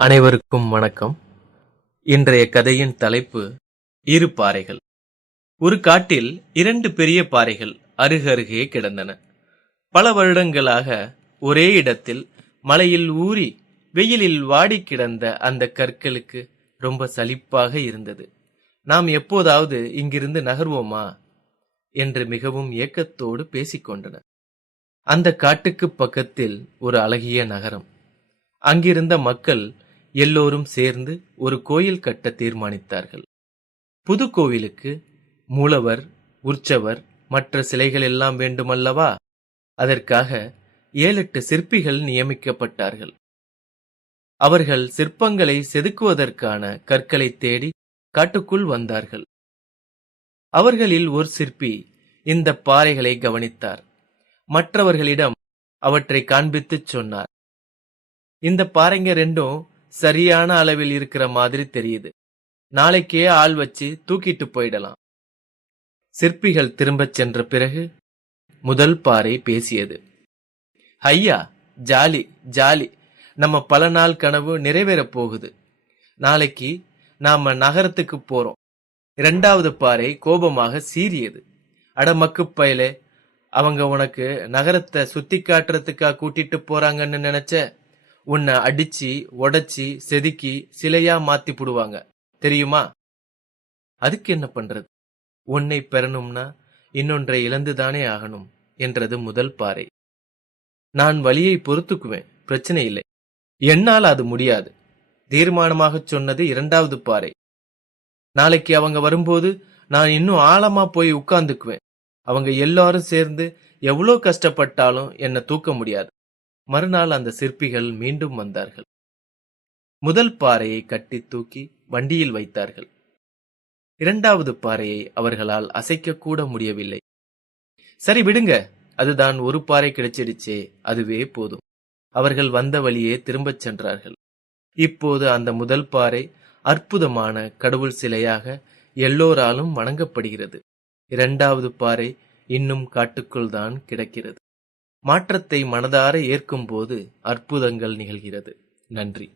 அனைவருக்கும் வணக்கம். இன்றைய கதையின் தலைப்பு இரு பாறைகள். ஒரு காட்டில் இரண்டு பெரிய பாறைகள் அருகருகே கிடந்தன. பல வருடங்களாக ஒரே இடத்தில் மழையில் ஊறி வெயிலில் வாடி கிடந்த அந்த கற்களுக்கு ரொம்ப சலிப்பாக இருந்தது. நாம் எப்போதாவது இங்கிருந்து நகர்வோமா என்று மிகவும் ஏக்கத்தோடு பேசிக்கொண்டன. அந்த காட்டுக்கு பக்கத்தில் ஒரு அழகிய நகரம். அங்கிருந்த மக்கள் எல்லோரும் சேர்ந்து ஒரு கோயில் கட்ட தீர்மானித்தார்கள். புது கோவிலுக்கு மூலவர், உற்சவர், மற்ற சிலைகள் எல்லாம் வேண்டுமல்லவா? அதற்காக 7-8 சிற்பிகள் நியமிக்கப்பட்டார்கள். அவர்கள் சிற்பங்களை செதுக்குவதற்கான கற்களை தேடி காட்டுக்குள் வந்தார்கள். அவர்களில் ஒரு சிற்பி இந்த பாறைகளை கவனித்தார். மற்றவர்களிடம் அவற்றை காண்பித்துச் சொன்னார். இந்த பாறைங்க ரெண்டும் சரியான அளவில் இருக்கிற மாதிரி தெரியுது. நாளைக்கே ஆள் வச்சு தூக்கிட்டு போயிடலாம். சிற்பிகள் திரும்பச் சென்ற பிறகு முதல் பாறை பேசியது. ஐயா, ஜாலி ஜாலி, நம்ம பல நாள் கனவு நிறைவேறப் போகுது. நாளைக்கு நாம நகரத்துக்கு போறோம். இரண்டாவது பாறை கோபமாக சீறியது. அடமக்கு பயலே, அவங்க உனக்கு நகரத்தை சுத்தி காட்டுறதுக்கா கூட்டிட்டு போறாங்கன்னு நினைச்ச? உன்னை அடிச்சு உடைச்சி செதுக்கி சிலையா மாத்தி புடுவாங்க, தெரியுமா? அதுக்கு என்ன பண்றது? ஒன்னை பெறணும்னா இன்னொன்றை இழந்துதானே ஆகணும் என்றது முதல் பாறை. நான் வலியை பொறுத்துக்குவேன், பிரச்சனை இல்லை. என்னால் அது முடியாது, தீர்மானமாக சொன்னது இரண்டாவது பாறை. நாளைக்கு அவங்க வரும்போது நான் இன்னும் ஆழமா போய் உட்கார்ந்துக்குவேன். அவங்க எல்லாரும் சேர்ந்து எவ்வளோ கஷ்டப்பட்டாலும் என்னை தூக்க முடியாது. மறுநாள் அந்த சிற்பிகள் மீண்டும் வந்தார்கள். முதல் பாறையை கட்டி தூக்கி வண்டியில் வைத்தார்கள். இரண்டாவது பாறையை அவர்களால் அசைக்க கூட முடியவில்லை. சரி விடுங்க, அதுதான் ஒரு பாறை கிடைச்சிடுச்சே, அதுவே போதும். அவர்கள் வந்த வழியே திரும்பச் சென்றார்கள். இப்போது அந்த முதல் பாறை அற்புதமான கடவுள் சிலையாக எல்லோராலும் வணங்கப்படுகிறது. இரண்டாவது பாறை இன்னும் காட்டுக்குள் தான் கிடக்கிறது. மாற்றத்தை மனதார ஏற்கும்போது அற்புதங்கள் நிகழ்கிறது. நன்றி.